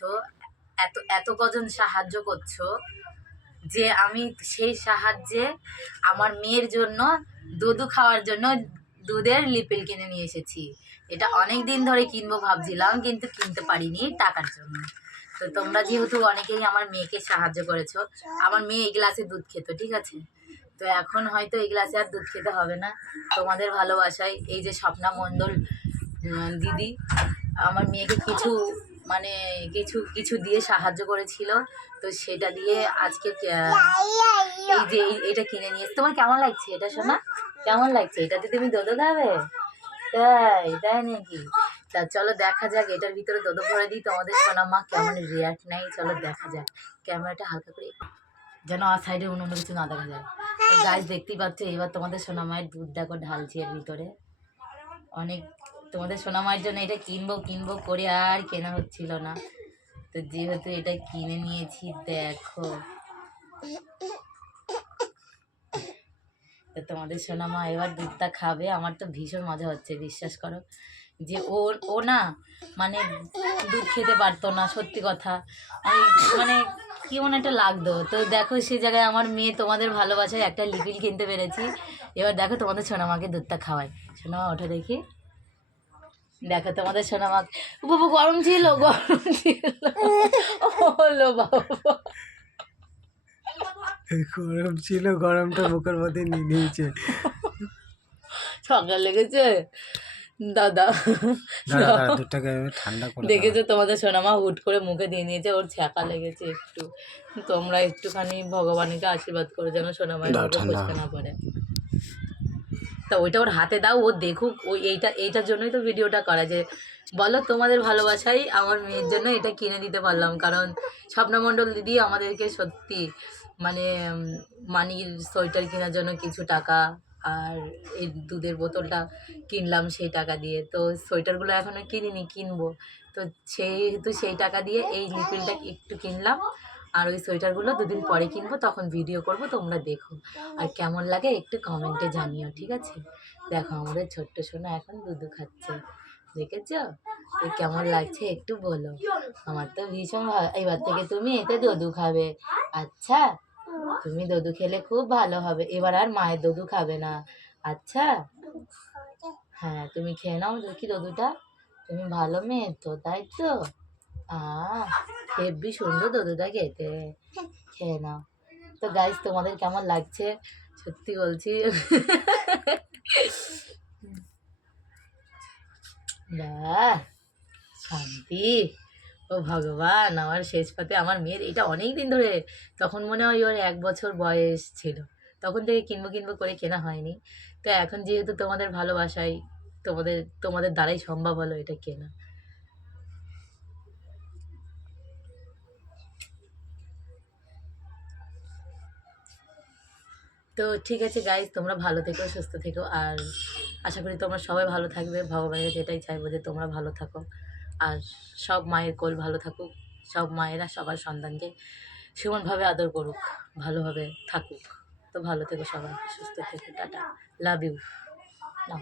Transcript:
দেখছো এত এত কজন সাহায্য করছো যে আমি সেই সাহায্যে আমার মেয়ের জন্য দুধু খাওয়ার জন্য দুধের লিপিল কিনে নিয়ে এসেছি। এটা অনেক দিন ধরে কিনবো ভাবছিলাম, কিন্তু কিনতে পারিনি টাকার জন্য। তো তোমরা যেহেতু অনেকেই আমার মেয়েকে সাহায্য করেছো, আমার মেয়ে এই গ্লাসে দুধ খেত, ঠিক আছে, তো এখন হয়তো এই গ্লাসে আর দুধ খেতে হবে না। তোমাদের ভালোবাসায় এই যে স্বপ্না মণ্ডল দিদি আমার মেয়েকে কিছু মানে কিছু কিছু দিয়ে সাহায্য করেছিল, তো সেটা দিয়ে আজকে এই যে এটা কিনে নিয়ে এসে তোমার কেমন লাগছে এটা শোনা? কেমন লাগছে? এটাতে তুমি দোদো খাবে? তাই তাই নাকি? তা চলো দেখা যাক, এটার ভিতরে দোদো ভরে দিই, তোমাদের সোনা মা কেমন রিয়াক্ট নেই চলো দেখা যাক। ক্যামেরাটা হালকা করে যেন আর সাইডে অন্য অন্য কিছু না দেখা যায়। গাছ দেখতেই পাচ্ছ, এবার তোমাদের সোনা মায়ের দুধ দেখো ঢালছি এর ভিতরে। অনেক তোমাদের সোনা মায়ের জন্য এটা কিনবো কিনবো করে আর কেনা হচ্ছিল না, তো যেহেতু এটা কিনে নিয়েছি দেখো। তো তোমাদের সোনা মা এবার দুধটা খাবে। আমার তো ভীষণ মজা হচ্ছে, বিশ্বাস করো যে ও না মানে দুধ খেতে পারতো না, সত্যি কথা। মানে কেমন একটা লাগতো। তো দেখো সেই জায়গায় আমার মেয়ে তোমাদের ভালোবাসায় একটা লিপিল কিনতে পেরেছি। এবার দেখো তোমাদের সোনামাকে দুধটা খাওয়ায়। সোনামা ওঠে দেখি, দেখো তোমাদের সোনামা। বাবু গরম ছিল, গরম ছিল হলো বাবা, গরম ছিল, গরমটা বুকের মধ্যে নিয়ে নিয়েছে। ঠান্ডা লেগেছে দাদা, দুধটাকে ঠান্ডা করে দেখেছো তোমাদের সোনামা হুট করে মুখে দিয়ে নিয়েছে, ওর ছ্যাঁকা লেগেছে একটু। তোমরা একটুখানি ভগবানকে আশীর্বাদ করো যেন সোনামায়ের মুখে ফসকে না পড়ে। তা ওইটা ওর হাতে দাও, ও দেখুক। ওই এইটার জন্যই তো ভিডিওটা করা, যে বলো তোমাদের ভালোবাসাই আমার মেয়ের জন্য এটা কিনে দিতে পারলাম। কারণ স্বপ্না মণ্ডল দিদি আমাদেরকে সত্যি মানে মানির সোয়েটার কেনার জন্য কিছু টাকা, আর এই দুধের বোতলটা কিনলাম সেই টাকা দিয়ে। তো সোয়েটারগুলো এখনও কিনিনি, কিনবো। তো সেহেতু সেই টাকা দিয়ে এই লিপিলটা একটু কিনলাম, আর ওই সোয়েটারগুলো দুদিন পরে কিনবো, তখন ভিডিও করব, তোমরা দেখো। আর কেমন লাগে একটু কমেন্টে জানিও, ঠিক আছে? দেখো আমাদের ছোট্ট সোনা এখন দুধু খাচ্ছে, দেখেছ? কেমন লাগছে একটু বলো। আমার তো ভীষণ ভালো। এবার থেকে তুমি এতে দধু খাবে, আচ্ছা? তুমি দধু খেলে খুব ভালো হবে। এবার আর মায়ের দধু খাবে না, আচ্ছা? হ্যাঁ তুমি খেয়ে নাও দেখি দধুটা, তুমি ভালো মেয়ে তো, তাই তো? হেব্বি সুন্দর দধুটা খেতে, খেয়ে নাও। তো গাইস তোমাদের কেমন লাগছে সত্যি বলছি বাহ শান্তি। ও ভগবান, আমার শেষ পাতে আমার মেয়ের এটা অনেক দিন ধরে, তখন মনে হয় ওর 1 বছর বয়স ছিল, তখন থেকে কিনবো কিনবো করে কেনা হয়নি। তো এখন যেহেতু তোমাদের ভালোবাসায় তোমাদের তোমাদের দ্বারাই সম্ভব হলো এটা কেনা। তো ঠিক আছে গাইজ, তোমরা ভালো থেকো, সুস্থ থেকো, আর আশা করি তোমরা সবাই ভালো থাকবে। ভগবানের যেটাই চাইবো যে তোমরা ভালো থাকো, আর সব মায়ের কোল ভালো থাকুক, সব মায়েরা সবার সন্তানকে সমানভাবে আদর করুক, ভালোভাবে থাকুক। তো ভালো থেকো সবাই, সুস্থ থেকো, টাটা, লাভ ইউ। নাও।